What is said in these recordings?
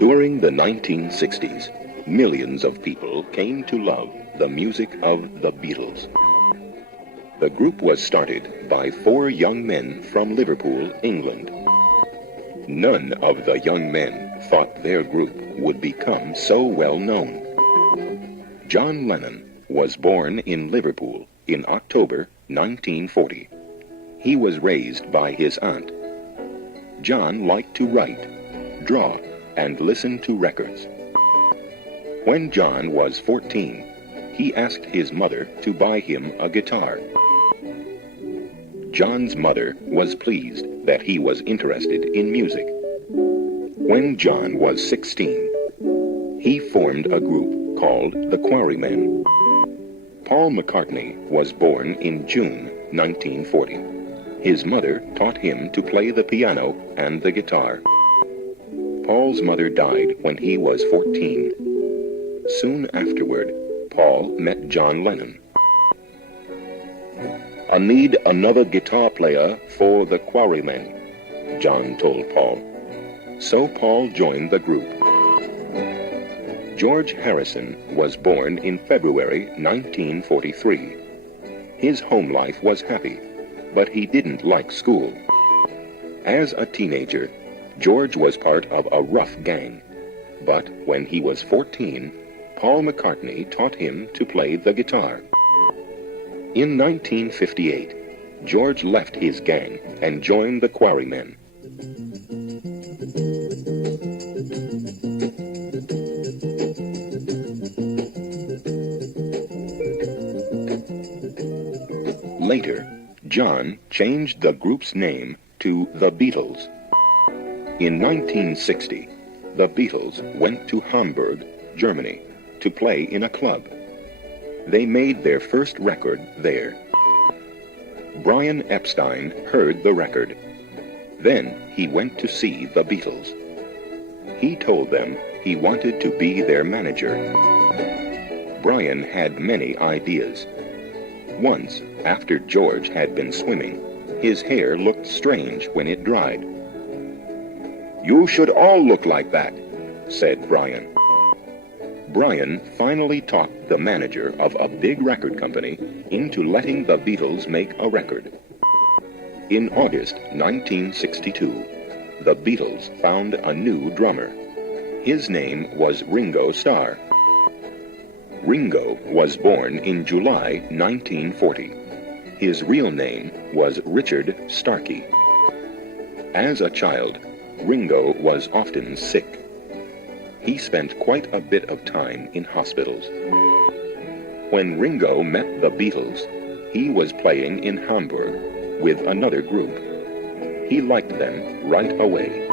During the 1960s, millions of people came to love the music of the Beatles. The group was started by 4 young men from Liverpool, England. None of the young men thought their group would become so well known. John Lennon was born in Liverpool in October 1940. He was raised by his aunt. John liked to write, draw, and listen to records. When John was 14, he asked his mother to buy him a guitar. John's mother was pleased that he was interested in music. When John was 16, he formed a group called the Quarrymen. Paul McCartney was born in June 1940. His mother taught him to play the piano and the guitar. Paul's mother died when he was 14. Soon afterward, Paul met John Lennon. "I need another guitar player for the Quarrymen," John told Paul. So Paul joined the group. George Harrison was born in February 1943. His home life was happy, but he didn't like school. As a teenager, George was part of a rough gang, but when he was 14, Paul McCartney taught him to play the guitar. In 1958, George left his gang and joined the Quarrymen. Later, John changed the group's name to The Beatles. In 1960, the Beatles went to Hamburg, Germany, to play in a club. They made their first record there. Brian Epstein heard the record. Then he went to see the Beatles. He told them he wanted to be their manager. Brian had many ideas. Once, after George had been swimming, his hair looked strange when it dried. "You should all look like that," said Brian. Brian finally talked the manager of a big record company into letting the Beatles make a record. In August 1962, the Beatles found a new drummer. His name was Ringo Starr. Ringo was born in July 1940. His real name was Richard Starkey. As a child, Ringo was often sick. He spent quite a bit of time in hospitals. When Ringo met the Beatles, he was playing in Hamburg with another group. He liked them right away.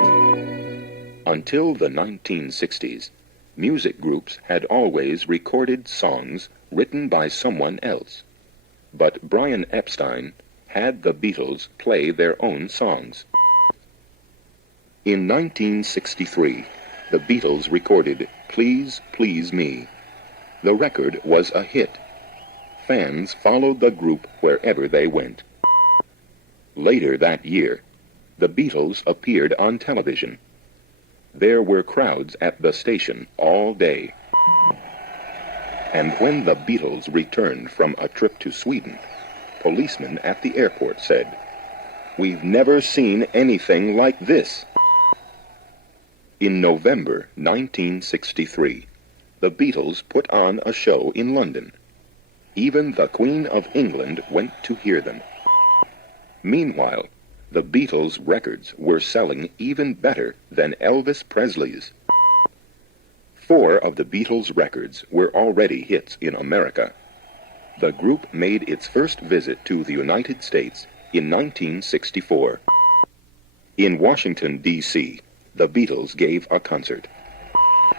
Until the 1960s, music groups had always recorded songs written by someone else. But Brian Epstein had the Beatles play their own songs. In 1963, the Beatles recorded Please, Please Me. The record was a hit. Fans followed the group wherever they went. Later that year, the Beatles appeared on television. There were crowds at the station all day. And when the Beatles returned from a trip to Sweden, policemen at the airport said, "We've never seen anything like this." In November 1963, the Beatles put on a show in London. Even the Queen of England went to hear them. Meanwhile, the Beatles' records were selling even better than Elvis Presley's. 4 of the Beatles' records were already hits in America. The group made its first visit to the United States in 1964. In Washington, D.C., the Beatles gave a concert.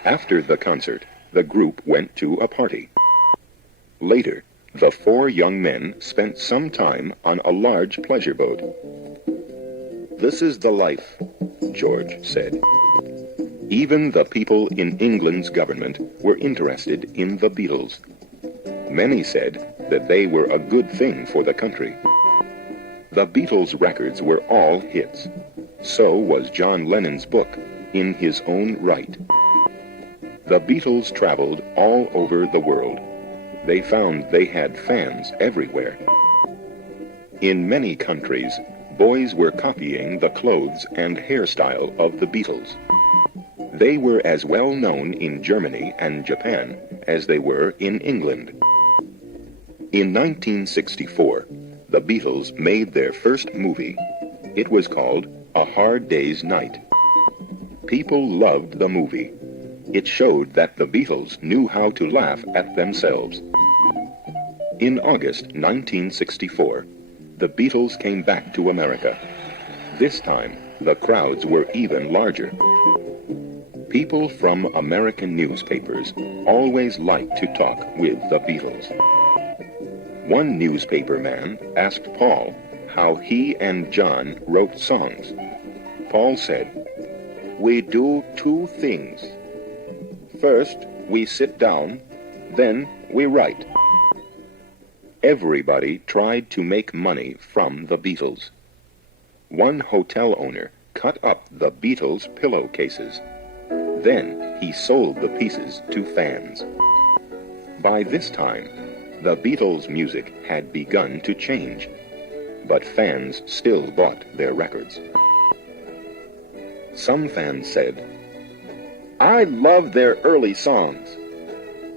After the concert, the group went to a party. Later, the 4 young men spent some time on a large pleasure boat. "This is the life," George said. Even the people in England's government were interested in the Beatles. Many said that they were a good thing for the country. The Beatles' records were all hits. So was John Lennon's book, In His Own Right. The Beatles traveled all over the world. They found they had fans everywhere. In many countries, boys were copying the clothes and hairstyle of the Beatles. They were as well known in Germany and Japan as they were in England. In 1964, the Beatles made their first movie. It was called A Hard Day's Night. People loved the movie. It showed that the Beatles knew how to laugh at themselves. In August 1964, the Beatles came back to America. This time, the crowds were even larger. People from American newspapers always liked to talk with the Beatles. One newspaper man asked Paul how he and John wrote songs. Paul said, "We do two things. First, we sit down, then we write." Everybody tried to make money from the Beatles. One hotel owner cut up the Beatles' pillowcases. Then he sold the pieces to fans. By this time, the Beatles' music had begun to change, but fans still bought their records. Some fans said, "I love their early songs."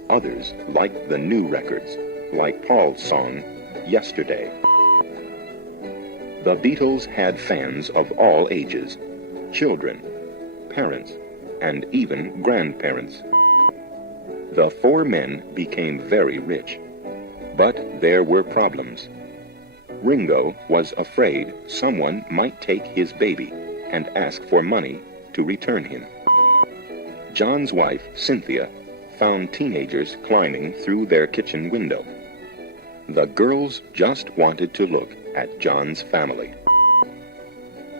Others liked the new records, like Paul's song, Yesterday. The Beatles had fans of all ages, children, parents, and even grandparents. The four men became very rich, but there were problems. Ringo was afraid someone might take his baby and ask for money to return him. John's wife, Cynthia, found teenagers climbing through their kitchen window. The girls just wanted to look at John's family.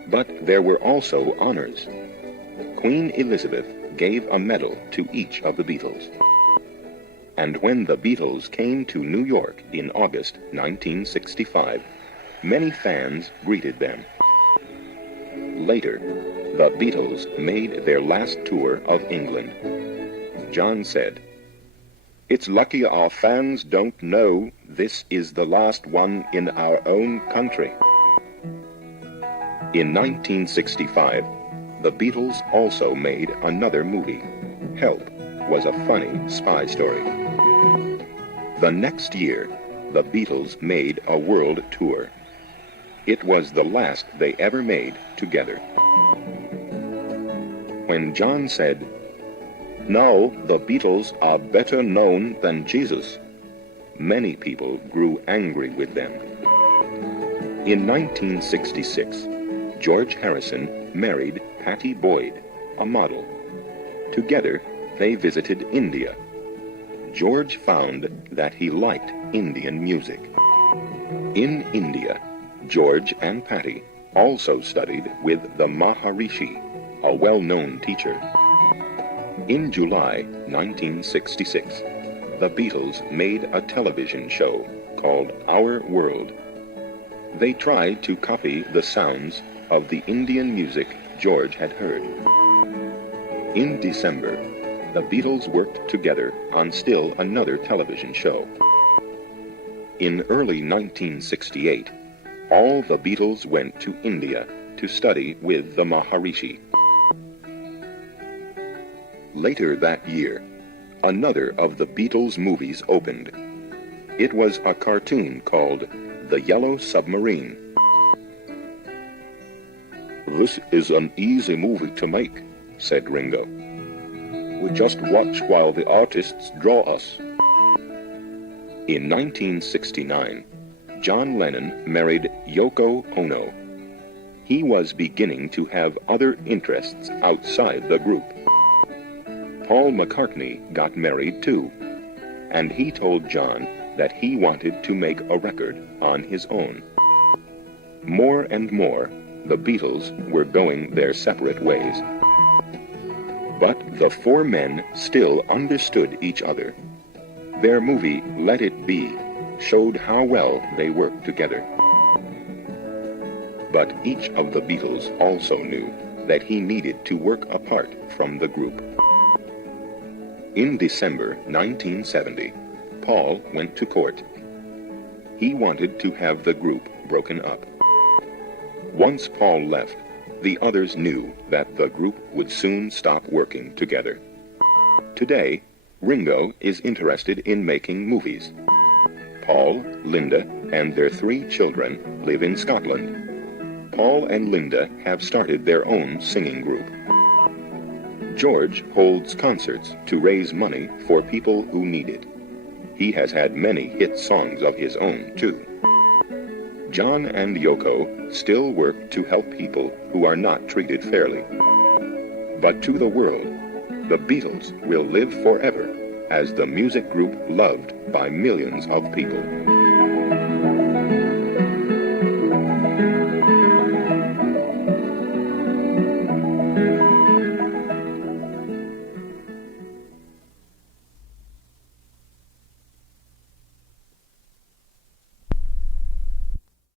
But there were also honors. Queen Elizabeth gave a medal to each of the Beatles. And when the Beatles came to New York in August 1965, many fans greeted them. Later, the Beatles made their last tour of England. John said, "It's lucky our fans don't know this is the last one in our own country." In 1965, the Beatles also made another movie. Help was a funny spy story. The next year, the Beatles made a world tour. It was the last they ever made together. When John said, "Now the Beatles are better known than Jesus," many people grew angry with them. In 1966, George Harrison married Pattie Boyd, a model. Together, they visited India. George found that he liked Indian music. In India, George and Pattie also studied with the Maharishi, a well-known teacher. In July 1966, the Beatles made a television show called Our World. They tried to copy the sounds of the Indian music George had heard. In December, the Beatles worked together on still another television show. In early 1968, all the Beatles went to India to study with the Maharishi. Later that year, another of the Beatles movies opened. It was a cartoon called The Yellow Submarine. "This is an easy movie to make," said Ringo. "We just watch while the artists draw us." In 1969, John Lennon married Yoko Ono. He was beginning to have other interests outside the group. Paul McCartney got married too, and he told John that he wanted to make a record on his own. More and more, the Beatles were going their separate ways. But the four men still understood each other. Their movie, Let It Be, showed how well they worked together. But each of the Beatles also knew that he needed to work apart from the group. In December 1970, Paul went to court. He wanted to have the group broken up. Once Paul left, the others knew that the group would soon stop working together. Today, Ringo is interested in making movies. Paul, Linda, and their 3 children live in Scotland. Paul and Linda have started their own singing group. George holds concerts to raise money for people who need it. He has had many hit songs of his own, too. John and Yoko still work to help people who are not treated fairly. But to the world, the Beatles will live forever as the music group loved by millions of people.